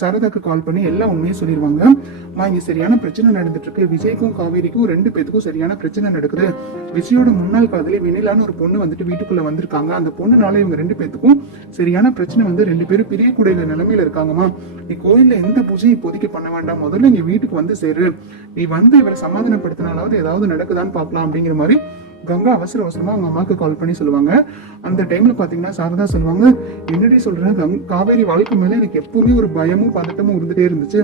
சாரதாக்கு கால் பண்ணி எல்லா உண்மையும் சொல்லிடுவாங்க. இங்க சரியான பிரச்சனை நடந்துட்டு இருக்கு. விஜய்க்கும் காவேரிக்கும் 2 பேத்துக்கும் சரியான பிரச்சனை நடக்குது. விஜயோட முன்னாள் காதலி வெண்ணிலான்னு ஒரு பொண்ணு வந்துட்டு வீட்டுக்குள்ள வந்திருக்காங்க. அந்த பொண்ணுனால இவங்க 2 பேத்துக்கும் சரியான பிரச்சனை வந்து 2 பேரும் பிரியக்கூடிய நிலைமையில இருக்காங்கம்மா. நீ கோயில்ல எந்த பூஜையும் இப்போதைக்கு பண்ண வேண்டாம், முதல்ல இங்க வீட்டுக்கு வந்து சேரு. நீ வந்து இவரை சமாதானப்படுத்தினாலாவது ஏதாவது நடக்குதான்னு பாக்கலாம் அப்படிங்கிற மாதிரி கங்கா அவசர அவசரமா அவங்க அம்மாவுக்கு கால் பண்ணி சொல்லுவாங்க. அந்த டைம்ல பாத்தீங்கன்னா சாரதா சொல்லுவாங்க, என்னடி சொல்றேன், காவேரி வாழ்க்கை மேல எனக்கு எப்பவுமே ஒரு பயமும் பதட்டமும் இருந்துட்டே இருந்துச்சு.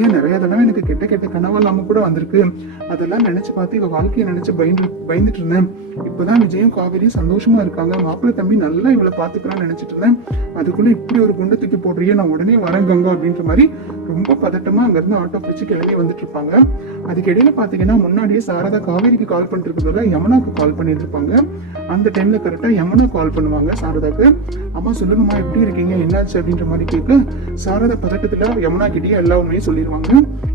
ஏன் நிறைய தடவை எனக்கு கெட்ட கெட்ட கனவெல்லாம கூட வந்திருக்கு. அதெல்லாம் நினைச்சு பார்த்து இவ வாழ்க்கையை நினைச்சு பயந்துட்டு இருந்தேன். இப்பதான் விஜயும் காவேரியும் சந்தோஷமா இருக்காங்க. மாப்பிள்ளை தம்பி நல்லா இவளை பாத்துக்கிறான்னு நினைச்சிட்டு இருந்தேன். அதுக்குள்ள இப்படி ஒரு குண்டை தூக்கி போடுறியே, நான் உடனே வரேன் கங்கா அப்படின்ற மாதிரி ரொம்ப பதட்டமா அங்க இருந்து ஆட்டோ பிடிச்சு கிளம்பி வந்துட்டு இருப்பாங்க. அதுக்கு இடையில பாத்தீங்கன்னா முன்னாடியே சாரதா காவேரிக்கு கால் பண்ணிட்டு இருக்கிறதுல யமுனாக்கு கால் பண்ணிட்டு இருப்பாங்க. அந்த டைம்ல கரெக்டா யமுனா கால் பண்ணுவாங்க சாரதாக்கு. அம்மா சொல்லுங்கம்மா, எப்படி இருக்கீங்க, என்னாச்சு அப்படின்ற மாதிரி கேட்க சாரதா பதட்டத்துல யமுனா கிட்டேயே எல்லா உண்மையும் சொல்லிடுவாங்க.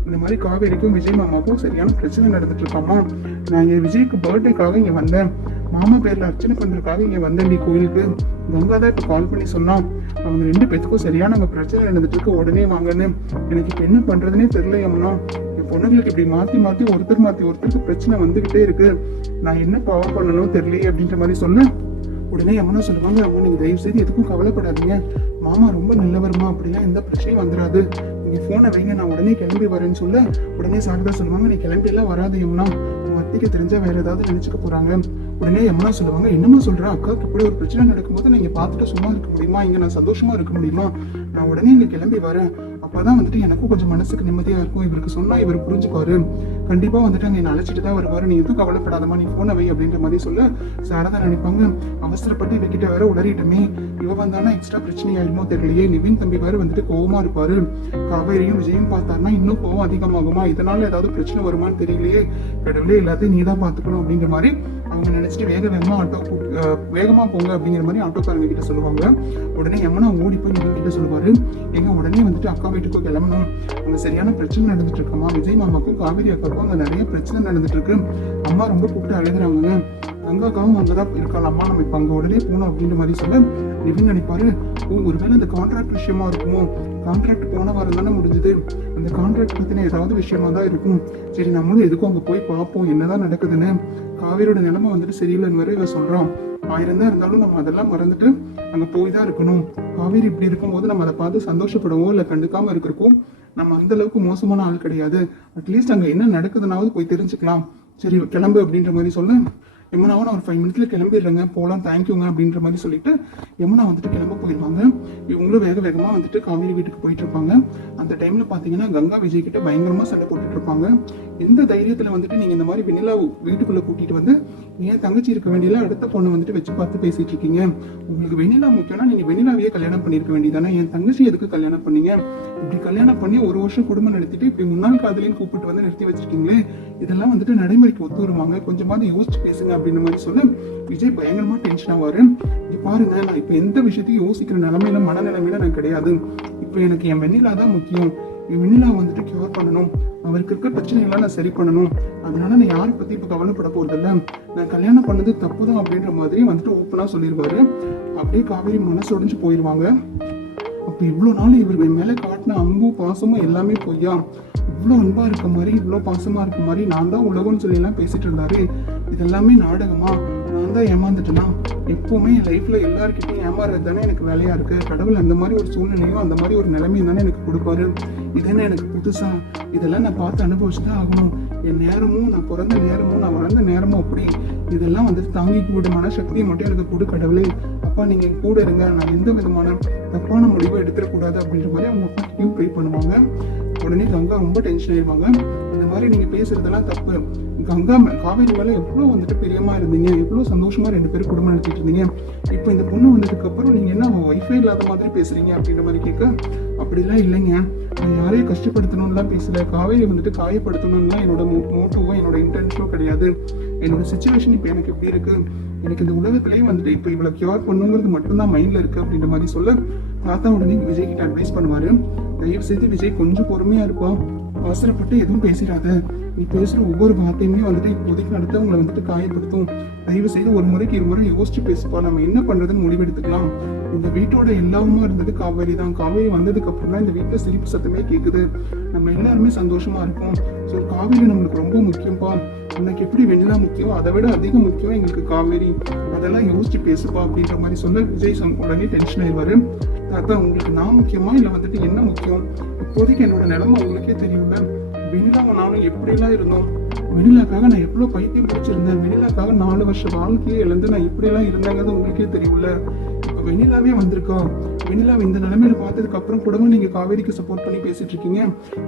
இந்த மாதிரி காவேரிக்கும் விஜய் மாமாவுக்கும் சரியான பிரச்சனை நடந்துட்டு இருக்காமா. நான் இங்க விஜய்க்கு பர்த்டேக்காக இங்க வந்தேன், மாமா பேர்ல அர்ச்சனை பண்றதுக்காக இங்க வந்தேன் கோயிலுக்கு. கங்கா தான் இப்ப கால் பண்ணி சொன்னா, அவங்க 2 பேத்துக்கும் சரியான அங்க பிரச்சனை நடந்துட்டு இருக்கு, உடனே வாங்கன்னு. எனக்கு இப்ப என்ன பண்றதுன்னே தெரியல யமுனா. என் பொண்ணுங்களுக்கு இப்படி மாத்தி மாத்தி ஒருத்தருக்கு பிரச்சனை வந்துகிட்டே இருக்கு. நான் என்ன பவர் பண்ணணும் தெரியலையே அப்படின்ற மாதிரி சொல்ல உடனே யமுனா சொல்லுவாங்க, அம்மா நீங்க தயவு செய்து எதுக்கும் கவலைப்படாதீங்க, மாமா ரொம்ப நல்லவருமா, அப்படிலாம் எந்த பிரச்சனையும் வந்துடாது, நீங்க போனை வைங்க, நான் உடனே கிளம்பி வரேன்னு சொல்ல உடனே சாரதா சொல்லுவாங்க, நீ கிளம்பி எல்லாம் வராது யமுனா, உங்க அத்தைக்கு தெரிஞ்சா வேற ஏதாவது நினைச்சுக்க போறாங்க. உடனே யமுனா சொல்லுவாங்க, என்னமா சொல்ற, அக்காவுக்கு இப்படி ஒரு பிரச்சனை நடக்கும்போது நீங்க பார்த்துட்டு சும்மா இருக்க முடியுமா, இங்க நான் சந்தோஷமா இருக்க முடியுமா, நான் உடனே இங்க கிளம்பி வரேன், அப்பதான் வந்துட்டு எனக்கும் கொஞ்சம் மனசுக்கு நிம்மதியா இருக்கும், இவருக்கு சொன்னா இவர் புரிஞ்சுக்குவாரு, கண்டிப்பா வந்துட்டு அங்க என்ன அழைச்சிட்டு தான் வருவாரு, நீ எதுவும் கவலைப்படாதமா, நீ போன வை அப்படின்ற மாதிரி சொல்ல சாரதா நினைப்பாங்க, அவசரப்பட்டு இவகிட்ட வேற உளறிட்டமே, இவ வந்தானா எக்ஸ்ட்ரா பிரச்சனை ஆயிடுமோ தெரியலையே, நிவின் தம்பி வேற வந்துட்டு கோவமா இருப்பாரு, காவேரியும் விஜயும் பார்த்தாருன்னா இன்னும் கோவம் அதிகமாகுமா, இதனால ஏதாவது பிரச்சனை வருமானு தெரியலையே, கடவுளே எல்லாத்தையும் நீ தான் பாத்துக்கணும் அப்படின்ற மாதிரி அவங்க நினைச்சிட்டு வேகமா போங்க அப்படிங்கிற மாதிரி ஆட்டோக்காரங்க கிட்ட சொல்லுவாங்க. உடனே யமுனா ஓடி போய் நிவின் கிட்ட சொல்லுவாரு, எங்க உடனே வந்துட்டு அக்கா வீட்டுக்கும் கிளம்பணும், அங்க சரியான பிரச்சனை நடந்துட்டு இருக்கமா, விஜய் மாமாக்கும் காவேரி அக்காவுக்கும் அங்க நிறைய பிரச்சனை நடந்துட்டு இருக்கு, அம்மா ரொம்ப கூப்பிட்டு அழுகுறாங்க, கங்காக்காவும் அங்கதான் இருக்காள், அம்மா நம்ம இப்ப அங்க உடனே போகணும் அப்படின்ற மாதிரி சொல்ல நிவின் நினைப்பாரு, ஒருவேளை இந்த கான்ட்ராக்ட் விஷயமா இருக்குமோ, கான்ட்ராக்ட் போன வாரம் தானே முடிஞ்சது, அந்த கான்ட்ராக்ட் பத்தின ஏதாவது விஷயமா தான் இருக்கும், சரி நம்மளும் எதுக்கும் அங்க போய் பார்ப்போம் என்னதான் நடக்குதுன்னு. காவேரியோட நிலைமை வந்துட்டு சரியில்லைன்னு வரை இவ சொல்றான், 1000 தான் இருந்தாலும் நம்ம அதெல்லாம் மறந்துட்டு அங்க போய் தான் இருக்கணும், காவேரி இப்படி இருக்கும்போது நம்ம அதை பார்த்து சந்தோஷப்படுவோம் இல்ல கண்டுக்காம இருக்கிறக்கும் நம்ம அந்த அளவுக்கு மோசமான ஆள் கிடையாது, அட்லீஸ்ட் அங்க என்ன நடக்குதுனாவது போய் தெரிஞ்சுக்கலாம், சரி கிளம்பு அப்படின்ற மாதிரி சொல்ல யமுனாவும் நான் ஒரு 5 மினிட்ல கிளம்பிடுறேங்க, போகலாம், தேங்க்யூங்க அப்படின்ற மாதிரி சொல்லிட்டு யமுனா வந்துட்டு கிளம்ப போயிடுவாங்க. இவங்களும் வேக வேகமா வந்துட்டு காவேரி வீட்டுக்கு போயிட்டு இருப்பாங்க. அந்த டைம்ல பாத்தீங்கன்னா கங்கா விஜய் கிட்ட பயங்கரமா சண்டை போட்டுட்டு இருப்பாங்க. எந்த தைரியத்துல வந்துட்டு நீங்க இந்த மாதிரி வெண்ணிலா வீட்டுக்குள்ள கூட்டிட்டு வந்து ஏன் தங்கச்சி இருக்க வேண்டியல அடுத்த பொண்ணு வந்துட்டு வச்சு பார்த்து பேசிட்டு இருக்கீங்க, உங்களுக்கு வெண்ணிலா முக்கியம்னா நீங்க வெண்ணிலாவையே கல்யாணம் பண்ணிருக்க வேண்டியதானே, என் தங்கச்சி எதுக்கு கல்யாணம் பண்ணீங்க, இப்படி கல்யாணம் பண்ணி 1 வருஷம் குடும்பம் நடத்திட்டு இப்படி முன்னாள் காதலின்னு கூப்பிட்டு வந்து நிறுத்தி வச்சிருக்கீங்களே, இதெல்லாம் வந்துட்டு நடைமுறைக்கு ஒத்து வருவாங்க, கொஞ்சமாவது யோசிச்சு பேசுங்க அப்படின்ற மாதிரி சொல்ல விஜய் பயங்கரமா டென்ஷன் ஆவாரு. இங்க பாருங்க, நான் இப்ப எந்த விஷயத்தையும் யோசிக்கிற நிலைமையில மனநிலைமையில நான் கிடையாது, இப்ப எனக்கு என் வெண்ணிலா தான் முக்கியம், என் வெண்ணிலா வந்துட்டு கியூர் பண்ணணும், அவருக்கு இருக்க பிரச்சனை எல்லாம் நான் சரி பண்ணணும், அதனால நான் யாரை பத்தி இப்ப கவலைப்பட போறது இல்ல, நான் கல்யாணம் பண்ணது தப்புதான் அப்படின்ற மாதிரி வந்துட்டு ஓப்பனா சொல்லிடுவாரு. அப்படியே காவேரி மனசு உடைஞ்சு போயிருவாங்க. அப்ப இவ்வளவு நாள் இவர் மேல காட்டின அன்பும் பாசமும் எல்லாமே பொய்யா, இவ்வளவு அன்பா இருக்க மாதிரி இவ்வளவு பாசமா இருக்க மாதிரி நான் தான் உலகம்னு சொல்லி எல்லாம் பேசிட்டு இருந்தாரு, இதெல்லாமே நாடகமா, நான் தான் ஏமாந்துட்டேனா, எப்பவுமே என் லைஃப்ல எல்லாருக்கிட்டையும் ஏமாறுறது தானே எனக்கு வேலையா இருக்கு, கடவுள் அந்த மாதிரி ஒரு சூழ்நிலையும் அந்த மாதிரி ஒரு நிலைமையும் தானே எனக்கு கொடுப்பாரு, இதென்ன எனக்கு புதுசா, இதெல்லாம் நான் பார்த்து அனுபவிச்சுதான் ஆகணும், என் நேரமும் நான் பிறந்த நேரமும் நான் வளர்ந்த நேரமும் அப்படி, இதெல்லாம் வந்துட்டு தாங்கிக்கூட மனசக்தியை மட்டும் எனக்கு கொடு கடவுளே, அப்பா நீங்க என் கூட இருங்க, நான் எந்த விதமான தப்பான முடிவை எடுத்துடக்கூடாது அப்படின்ற மாதிரி அவங்க அப்பா ப்ரே பண்ணுவாங்க. உடனே கங்கா ரொம்ப டென்ஷன் ஆயிடுவாங்க, இந்த மாதிரி நீங்க பேசுறதெல்லாம் தப்பு, கங்கா காவேரி மேல எவ்வளவு வந்துட்டு பிரியமா இருந்தீங்க, எவ்வளவு சந்தோஷமா 2 பேரும் குடும்பம் நடத்திட்டு இருந்தீங்க, இப்ப இந்த பொண்ணு வந்ததுக்கு அப்புறம் நீங்க என்ன வைஃபை இல்லாத மாதிரி பேசுறீங்க அப்படின்ற மாதிரி கேட்க, அப்படிலாம் இல்லைங்க, நான் யாரையும் கஷ்டப்படுத்தணும்லாம் பேசல, காவேரி வந்துட்டு காயப்படுத்தணும்லாம் என்னோட மோட்டிவோ என்னோட இன்டென்ஷனோ கிடையாது, என்னோட சிச்சுவேஷன் இப்ப எனக்கு எப்படி இருக்கு, எனக்கு இந்த உலகத்திலேயே வந்துட்டு இப்ப இவ்வளவு கியூர் பண்ணுங்கிறது மட்டும்தான் மைண்ட்ல இருக்கு அப்படின்ற மாதிரி சொல்ல தாத்தா உடனே விஜய் கிட்ட அட்வைஸ் பண்ணுவாரு, தயவு செய்து விஜய் கொஞ்சம் பொறுமையா இருப்பா, அவசரப்பட்டு எதுவும் பேசிடாத. நீ பேசுற ஒவ்வொரு வார்த்தையுமே வந்துட்டு இப்போதைக்கு அடுத்தவங்களை வந்துட்டு காயப்படுத்தும். தயவு செய்து ஒரு முறைக்கு இருமுறை யோசிச்சு பேசுப்பா. நம்ம என்ன பண்றதுன்னு முடிவெடுத்துக்கலாம். இந்த வீட்டோட எல்லாமே இருந்தது காவேரி தான். காவேரி வந்ததுக்கு அப்புறம் தான் இந்த வீட்டுல சிரிப்பு சத்தமே கேக்குது. நம்ம எல்லாருமே சந்தோஷமா இருக்கோம். ஸோ காவேரி நம்மளுக்கு ரொம்ப முக்கியம்ப்பா. உனக்கு எப்படி வெண்ணிலா முக்கியம், அதை விட அதிக முக்கியம் எங்களுக்கு காவேரி. அதெல்லாம் யோசிச்சு பேசுப்பா அப்படின்ற மாதிரி சொல்ல விஜய் உடனே டென்ஷன் ஆயிடுவாரு. தாத்தா, உங்களுக்கு நான் முக்கியமா இல்ல வந்துட்டு என்ன முக்கியம்? இப்போதைக்கு என்னோட நிலைமை உங்களுக்கே தெரியும்ல. வெண்ணிலாவும் நானும் எப்படிலாம் இருந்தோம். வெண்ணிலாக்காக நான் எவ்வளவு பைத்தியம் பிடிச்சிருந்தேன். வெண்ணிலாக்காக 4 வருஷ வாழ்க்கையே இழந்து நான் இப்படிலாம் இருந்தேங்கிறது உங்களுக்கே தெரியும்ல. இப்ப வெண்ணிலாவே வந்திருக்கா. வெண்ணிலாவை இந்த நிலைமையில பார்த்ததுக்கு அப்புறம் கூட நீங்க காவேரிக்கு சப்போர்ட் பண்ணி பேசிட்டு இருக்கீங்க.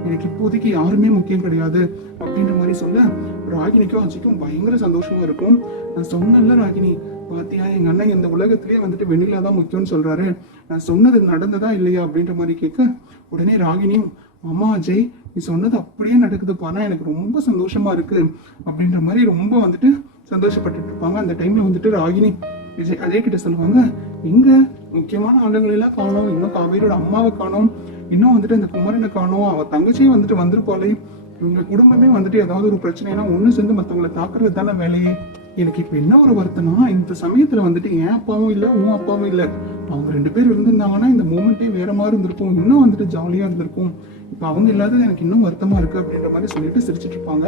எனக்கு இப்போதைக்கு யாருமே முக்கியம் கிடையாது அப்படின்ற மாதிரி சொல்ல ராகினிக்கும் அஜிக்கும் பயங்கர சந்தோஷமா இருக்கும். நான் சொன்னேன்ல ராகினி, பாத்தியா எங்க அண்ணன் இந்த உலகத்திலேயே வந்துட்டு வெண்ணிலா தான் முக்கியம்னு சொல்றாரு. நான் சொன்னது நடந்ததா இல்லையா அப்படின்ற மாதிரி கேட்க உடனே ராகினியும், அம்மா அஜய், நீ சொன்னது அப்படியே நடக்குதுப்பா, எனக்கு ரொம்ப சந்தோஷமா இருக்கு அப்படின்ற மாதிரி ரொம்ப வந்துட்டு சந்தோஷப்பட்டு இருப்பாங்க. அந்த டைம்ல வந்துட்டு ராகினி அஜய் கிட்ட சொல்லுவாங்க, எங்க முக்கியமான ஆளுங்களெல்லாம் காணோம், இன்னும் காவேரியோட அம்மாவை காணோம், இன்னும் வந்துட்டு அந்த குமரனை காணோம், அவ தங்கச்சியும் வந்துட்டு வந்திருப்பாளே, இவங்க குடும்பமே வந்துட்டு ஏதாவது ஒரு பிரச்சனைனா ஒண்ணு சேர்ந்து மத்தவங்களை தாக்குறது தானே வேலையே. எனக்கு இப்ப என்ன ஒரு வருத்தம்னா, இந்த சமயத்துல வந்துட்டு என் அப்பாவும் இல்ல உன் அப்பாவும் இல்ல, அவங்க 2 பேர் இருந்திருந்தாங்கன்னா இந்த மூமெண்டே வேற மாதிரி இருந்திருக்கும், இன்னும் வந்துட்டு ஜாலியா இருந்திருக்கும். இப்ப அவங்க இல்லாதது எனக்கு இன்னும் வருத்தமா இருக்கு அப்படின்ற மாதிரி சொல்லிட்டு சிரிச்சிட்டு இருப்பாங்க.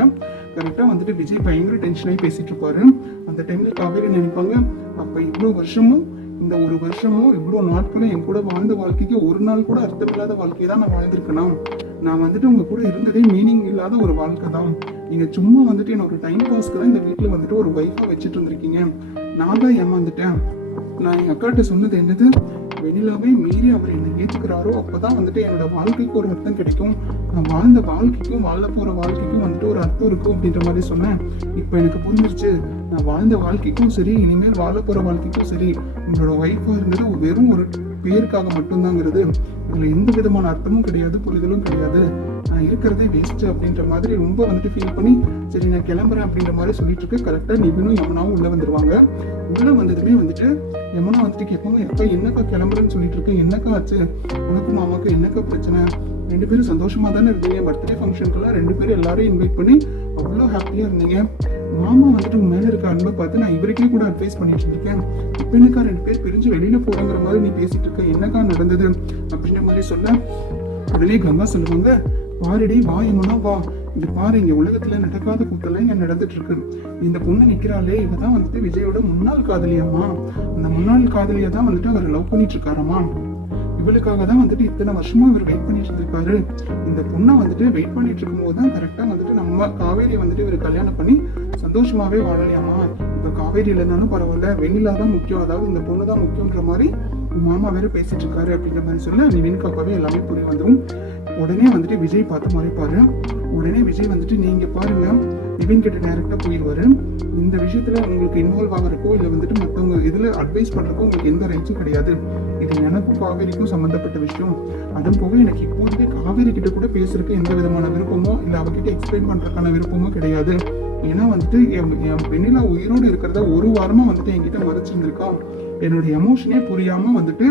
கரெக்டா வந்துட்டு விஜய் பயங்கர டென்ஷனாகி பேசிட்டு இருப்பாரு. அந்த டைம்ல காவேரி நினைப்பாங்க, அப்ப இவ்வளவு வருஷமும் இந்த ஒரு வருஷமும் இவ்வளவு நாட்களும் என் கூட வாழ்ந்த வாழ்க்கைக்கு ஒரு நாள் கூட அர்த்தமில்லாத வாழ்க்கையை தான் நான் வாழ்ந்திருக்கேன். நான் வந்துட்டு உங்க கூட இருந்ததே மீனிங் இல்லாத ஒரு வாழ்க்கை தான். நீங்க சும்மா வந்துட்டு என்னோட டைம் பாஸ்க்கு தான் இந்த வீட்டுல வந்துட்டு ஒரு வைஃபா வச்சுட்டு இருந்திருக்கீங்க. நான் தான் ஏமாந்துட்டேன். நான் என் அக்காட்ட சொன்னது என்னது, வெண்ணிலாவே மீறி அவர் என்னை ஏத்துக்கிறாரோ அப்பதான் வந்துட்டு என்னோட வாழ்க்கைக்கு ஒரு அர்த்தம் கிடைக்கும், நான் வாழ்ந்த வாழ்க்கைக்கும் வாழ போற வாழ்க்கைக்கும் வந்துட்டு ஒரு அர்த்தம் இருக்கும் அப்படின்ற மாதிரி சொன்னேன். இப்ப எனக்கு புரிஞ்சிருச்சு, நான் வாழ்ந்த வாழ்க்கைக்கும் சரி இனிமேல் வாழ போற வாழ்க்கைக்கும் சரி உங்களோட ஒய்ஃபா இருந்தது வெறும் ஒரு பேருக்காக மட்டும்தாங்கிறது. இதுல எந்த விதமான அர்த்தமும் கிடையாது, புரிதலும் கிடையாது, நான் இருக்கிறதே வேஸ்ட் அப்படின்ற மாதிரி ரொம்ப வந்துட்டு ஃபீல் பண்ணி சரி நான் கிளம்புறேன் அப்படின்ற மாதிரி சொல்லிட்டு இருக்கு. கரெக்டா நிவினும் யமுனாவும் உள்ள வந்துருவாங்க. உள்ள வந்ததுமே வந்துட்டு யமுனா வந்துட்டு கேட்பாங்க, எப்ப என்னக்கா கிளம்புறேன்னு சொல்லிட்டு இருக்கேன், என்னக்கா ஆச்சு, உனக்கும் மாமாக்கு என்னக்கா பிரச்சனை, 2 பேரும் சந்தோஷமா தானே இருந்தீங்க, பர்த்டே ஃபங்க்ஷனுக்குலாம் 2 பேரும் எல்லாரையும் இன்வைட் பண்ணி அவ்வளோ ஹாப்பியா இருந்தீங்க, மாமா வந்துட்டு உன் மேல இருக்க அன்பை பார்த்து நான் இவருக்கே கூட அட்வைஸ் பண்ணிட்டு இருக்கேன், இப்ப என்னக்கா 2 பேர் பிரிஞ்சு வெளியில போறங்கிற மாதிரி நீ பேசிட்டு இருக்க, என்னக்கா நடந்தது அப்படின்ற மாதிரி சொல்ல உடனே கங்கா சொல்லுவாங்க, பாருடி வா யமுனா வா, இங்க பாரு, இங்க உலகத்துல நடக்காத கூட்டெல்லாம் இங்க நடந்துட்டு இருக்கு. இந்த பொண்ணு நிக்கிறாளே, இவதான் வந்துட்டு விஜயோட முன்னாள் காதலியாமா, அந்த முன்னாள் காதலியா தான் வந்துட்டு அவர் லவ் பண்ணிட்டு இருக்காராமா, இவளுக்காக தான் வந்துட்டு இத்தனை வருஷமா இவர் வெயிட் பண்ணிட்டு இருந்திருக்காரு. இந்த பொண்ணை வந்துட்டு வெயிட் பண்ணிட்டு இருக்கும் போதுதான் கரெக்டா வந்துட்டு நம்ம காவேரி வந்துட்டு இவர் கல்யாணம் பண்ணி சந்தோஷமாவே வாழலையாமா. இப்ப காவேரி இல்லைனாலும் பரவாயில்ல, வெண்ணிலா தான் முக்கியம், அதாவது இந்த பொண்ணு தான் முக்கியன்ற மாதிரி மாமா வேற பேசிட்டு இருக்காரு அப்படின்ற மாதிரி சொல்ல நிவினுக்கு அப்பவே எல்லாமே புரிய வந்துடும். உடனே வந்துட்டு விஜய் பார்த்து மறைப்பாரு. உடனே விஜய் வந்துட்டு நீங்க பாருங்க, நிவின் கிட்ட டைரக்டா போயிடுவாரு. இந்த விஷயத்துல உங்களுக்கு இன்வால்வ் ஆகிறக்கோ இல்ல வந்துட்டு மத்தவங்க இதுல அட்வைஸ் பண்றக்கோ உங்களுக்கு எந்த ரைட்ஸும் கிடையாது. இது எனக்கும் காவேரிக்கும் சம்பந்தப்பட்ட விஷயம். அதுவும் போக எனக்கு இப்போதைக்கு காவேரி கிட்ட கூட பேசுறதுக்கு எந்த விதமான விருப்பமோ இல்ல அவகிட்ட எக்ஸ்பிளைன் பண்றதுக்கான விருப்பமோ கிடையாது. ஏன்னா வந்துட்டு என் வெண்ணிலா உயிரோடு இருக்கிறத 1 வாரமா வந்துட்டு என்கிட்ட மறைச்சிருந்திருக்கா. என்னோட எமோஷனே புரியாம வந்துட்டு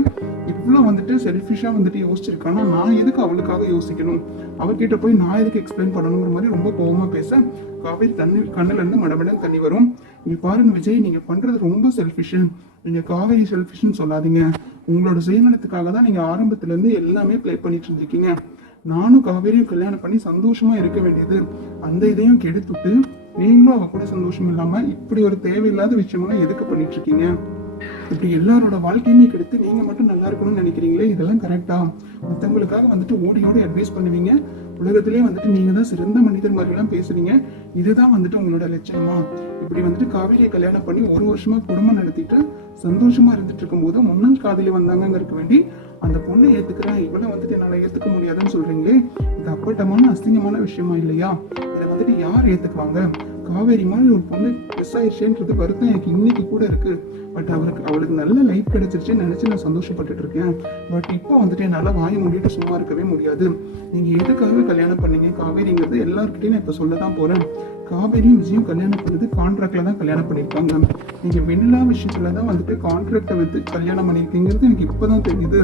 இவ்வளவு வந்துட்டு செல்ஃபிஷா வந்துட்டு யோசிச்சிருக்கானா, நான் எதுக்கு அவளுக்காக யோசிக்கணும், அவர்கிட்ட போய் நான் எதுக்கு எக்ஸ்பிளைன் பண்ணணுங்கிற மாதிரி ரொம்ப கோவமா பேச காவேரி கண்ணுல இருந்து மடமடன் தண்ணி வரும். இங்க பாருங்க விஜய், நீங்க பண்றது ரொம்ப செல்ஃபிஷ், நீங்க காவேரி செல்ஃபிஷ்னு சொல்லாதீங்க, உங்களோட சுயநலத்துக்காக தான் நீங்க ஆரம்பத்துல இருந்து எல்லாமே பிளே பண்ணிட்டு இருந்திருக்கீங்க. நானும் காவேரியும் கல்யாணம் பண்ணி சந்தோஷமா இருக்க வேண்டியது, அந்த இதையும் கெடுத்துட்டு நீங்களும் அவ கூட சந்தோஷம் இல்லாம இப்படி ஒரு தேவையில்லாத விஷயமெல்லாம் எதுக்கு பண்ணிட்டு இருக்கீங்க? இப்படி எல்லாரோட வாழ்க்கையுமே கெடுத்து நீங்க மட்டும் நல்லா இருக்கணும்னு நினைக்கிறீங்களே, இதெல்லாம் கரெக்டா? மத்தவங்களுக்காக வந்துட்டு ஓடி அட்வைஸ் பண்ணுவீங்க, உலகத்திலேயே வந்துட்டு நீங்க தான் சிறந்த மனிதர் மாதிரி எல்லாம் பேசுறீங்க, இதுதான் வந்துட்டு உங்களோட லட்சணமா? இப்படி வந்துட்டு காவேரியை கல்யாணம் பண்ணி 1 வருஷமா குடும்பம் நடத்திட்டு சந்தோஷமா இருந்துட்டு இருக்கும் போது முன்னாள் காதலி வந்தாங்கிறதுக்கு வேண்டி அந்த பொண்ணை ஏத்துக்கிறேன், இவளை வந்துட்டு என்னால ஏத்துக்க முடியாதுன்னு சொல்றீங்களே, இது அப்பட்டமான அசிங்கமான விஷயமா இல்லையா? இதை வந்துட்டு யார் ஏத்துக்குவாங்க? காவேரி மாதிரி ஒரு பொண்ணு மிஸ் ஆயிடுச்சேன்றது வருத்தம் எனக்கு இன்னைக்கு கூட இருக்கு. பட் அவளுக்கு நல்ல லைஃப் கிடைச்சிருச்சுன்னு நினைச்சு நான் சந்தோஷப்பட்டுட்டு இருக்கேன். பட் இப்போ வந்துட்டு என்னால வாயை மூடிட்டு சும்மா இருக்கவே முடியாது. நீங்க எதுக்காக கல்யாணம் பண்ணீங்க காவேரிங்கிறது எல்லார்கிட்டையும் நான் இப்ப சொல்லதான் போறேன். காவேரியும் விஜயும் கல்யாணம் பண்ணது கான்ட்ராக்ட்ல தான் கல்யாணம் பண்ணிருக்காங்க. நீங்க வெண்ணிலா விஷயத்துலதான் வந்துட்டு கான்ட்ராக்டை வந்து கல்யாணம் பண்ணிருக்கீங்கிறது எனக்கு இப்பதான் தெரியுது.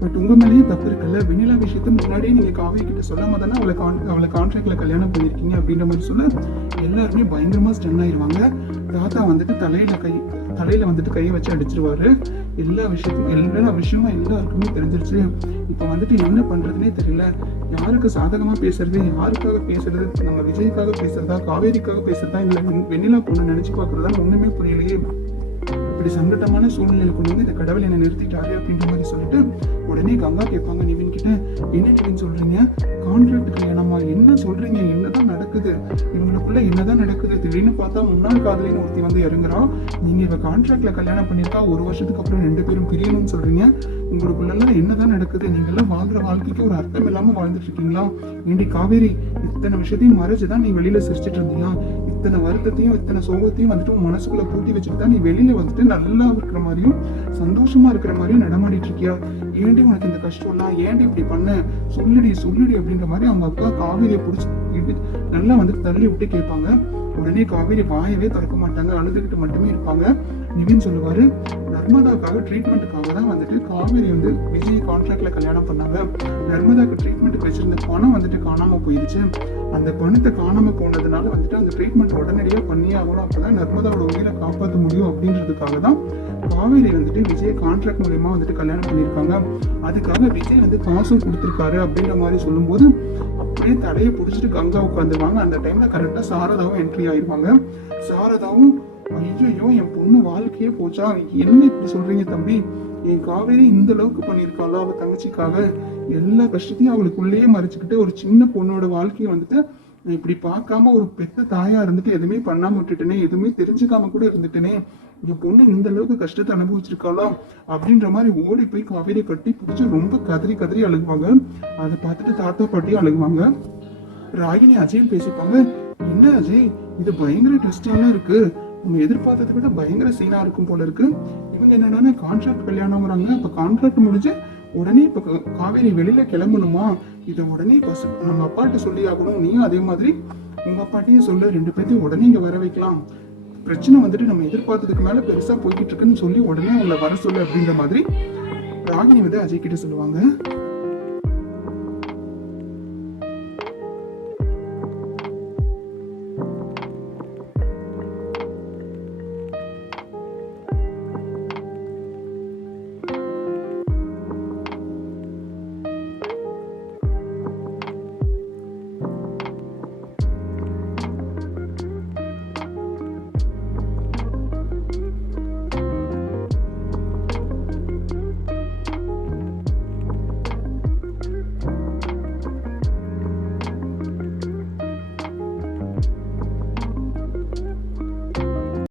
பட் உங்க மேலேயே தப்பு இருக்குல்ல, வெண்ணிலா விஷயத்த முன்னாடியே நீங்க காவேரி கிட்ட சொல்லாம தானே அவளை கான்ட்ராக்ட்ல கல்யாணம் பண்ணிருக்கீங்க அப்படின்ற மாதிரி சொல்ல எல்லாருமே பயங்கரமா ஸ்டன் ஆயிருவாங்க. தாத்தா வந்துட்டு தலையில வந்துட்டு கையை வச்சு அடிச்சிருவாரு. எல்லா விஷயமும் எல்லாருக்குமே தெரிஞ்சிருச்சு. இப்ப வந்துட்டு என்ன பண்றதுன்னே தெரியல. யாருக்கு சாதகமா பேசுறது, யாருக்காக பேசுறது, நம்ம விஜய்க்காக பேசுறதா, காவேரிக்காக பேசுறதா, இல்ல வெண்ணிலா பொண்ணு நினைச்சு பாக்குறதா ஒண்ணுமே புரியலையே. இப்படி சங்கடமான சூழ்நிலை கொண்டு வந்து இந்த கடவுள் என்ன நிறுத்திட்டாரு அப்படின்ற மாதிரி சொல்லிட்டு உடனே கங்கா கேட்பாங்க நிவின் கிட்ட, என்ன நிவின் சொல்றீங்க, கான்ட்ராக்ட் கல்யாணமா, என்ன சொல்றீங்க, என்னதான் நடக்குது, இவங்களுக்குள்ள என்னதான் நடக்குது, திடீர்னு பார்த்தா முன்னாள் காதலின்னு ஒருத்தி வந்து இறங்குறான், நீங்க இவ கான்ட்ராக்ட்ல கல்யாணம் பண்ணிருக்கா, 1 வருஷத்துக்கு அப்புறம் 2 பேரும் பிரியணும்னு சொல்றீங்க, உங்களுக்குள்ள என்னதான் நடக்குது, நீங்க எல்லாம் வாழ்ற வாழ்க்கைக்கு ஒரு அர்த்தம் இல்லாம வாழ்ந்துட்டு இருக்கீங்களா, ஏண்டி காவேரி, இத்தனை விஷயத்தையும் மறைச்சுதான் நீ வெளியில சிரிச்சிட்டு இருந்தியா, இத்தனை வருத்தத்தையும் இத்தனை சோகத்தையும் வந்துட்டு உன் மனசுக்குள்ள பூட்டி வச்சுட்டு தான் நீ வெளியில வந்துட்டு நல்லா இருக்கிற மாதிரியும் சந்தோஷமா இருக்கிற மாதிரியும் நடமாடிட்டு இருக்கியா, ஏண்டி உனக்கு இந்த கஷ்டம்லாம், ஏண்டி இப்படி பண்ண, சொல்லுடி அப்படின்ற மாதிரி அவங்க அக்கா காவேரியை பிடிச்சி நல்லா வந்துட்டு தள்ளி விட்டு கேட்பாங்க. உடனே காவேரி வாயவே திறக்க மாட்டாங்க, அழுதுகிட்டு மட்டுமே இருப்பாங்க. நிவின் சொல்லுவாரு, நர்மதாக்காக ட்ரீட்மெண்ட்டுக்காக தான் வந்துட்டு காவேரி வந்து விஜய் கான்ட்ராக்ட்ல கல்யாணம் பண்ணாங்க, நர்மதாக்கு ட்ரீட்மெண்ட்டுக்கு வச்சிருந்த பணம் வந்துட்டு காணாம போயிடுச்சு, அந்த பணத்தை காணாம போனதுனால வந்துட்டு அந்த ட்ரீட்மெண்ட் உடனடியா பண்ணியே ஆகணும், அப்பதான் நர்மதாவோட உயிரை காப்பாற்ற முடியும் அப்படின்றதுக்காக தான் காவேரி வந்துட்டு விஜய் கான்ட்ராக்ட் மூலயமா வந்துட்டு கல்யாணம் பண்ணியிருக்காங்க, அதுக்காக விஜய் வந்து காசும் கொடுத்துருக்காரு அப்படின்ற மாதிரி சொல்லும்போது அப்படியே தலையை பிடிச்சிட்டு கங்கா உட்காந்துருவாங்க. அந்த டைம்ல கரெக்டா சாரதாவும் என்ட்ரி ஆயிருவாங்க. சாரதாவும், ஐயோ என் பொண்ணு வாழ்க்கையே போச்சா, என்ன இப்படி சொல்றீங்க தம்பி, என் காவேரி இந்த அளவுக்கு பண்ணியிருக்காளா அவ தங்கச்சிக்காக, எல்லா கஷ்டத்தையும் அவளுக்குள்ளேயே மறைச்சுக்கிட்டு ஒரு சின்ன பொண்ணோட வாழ்க்கையை வந்துட்டு இப்படி பார்க்காம ஒரு பெத்த தாயா இருந்துட்டு எதுவுமே பண்ணாம விட்டுட்டேனே, எதுவுமே தெரிஞ்சுக்காம கூட இருந்துட்டேனே, என் பொண்ணு இந்த அளவுக்கு கஷ்டத்தை அனுபவிச்சிருக்காளா அப்படின்ற மாதிரி ஓடி போய் காவேரி கட்டி பிடிச்சி ரொம்ப கதறி அழுகுவாங்க. அதை பார்த்துட்டு தாத்தா பாட்டியும் அழுகுவாங்க. ராகினி அஜயும் பேசிப்பாங்க, என்ன அஜய் இது பயங்கர ட்விஸ்டாலாம் இருக்கு, நம்ம எதிர்பார்த்ததை விட பயங்கர சீனா இருக்கும் போல இருக்கு, இவங்க என்னன்னா கான்ட்ராக்ட் கல்யாணம்ங்கிறாங்க, அப்ப கான்ட்ராக்ட் முடிஞ்சு உடனே இப்ப காவேரி வெளியில கிளம்பணுமா, இதை உடனே நம்ம அப்பாட்ட சொல்லி ஆகணும், நீயும் அதே மாதிரி உங்க அப்பாட்டையும் சொல்ல, 2 பேர்த்தையும் உடனே இங்க வர வைக்கலாம், பிரச்சனை வந்துட்டு நம்ம எதிர்பார்த்ததுக்கு மேல பெருசா போய்கிட்டு இருக்குன்னு சொல்லி உடனே உங்களை வர சொல்லு அப்படின்ற மாதிரி ராகினி வந்து அஜய் கிட்ட சொல்லுவாங்க.